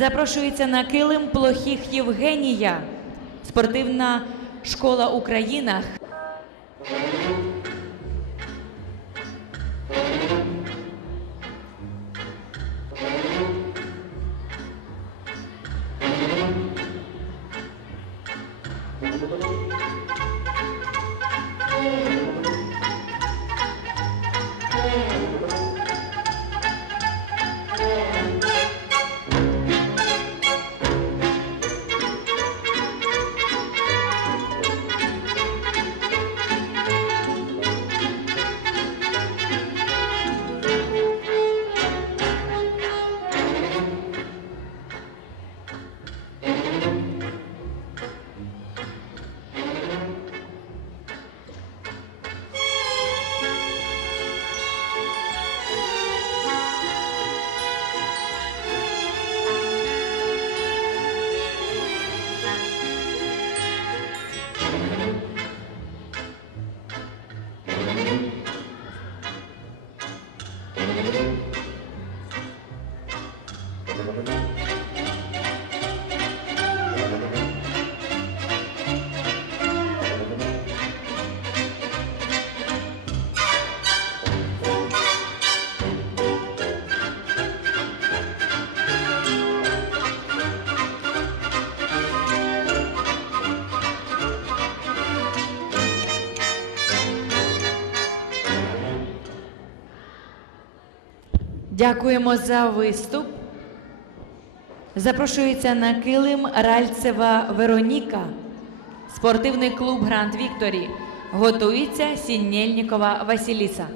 Запрошується на килим плохих Євгенія, спортивна школа Україна. Thank you. Дякуємо за виступ. Запрошується на килим Ральцева Вероніка, спортивний клуб Гранд Вікторі. Готується Сіннєльнікова Василіса.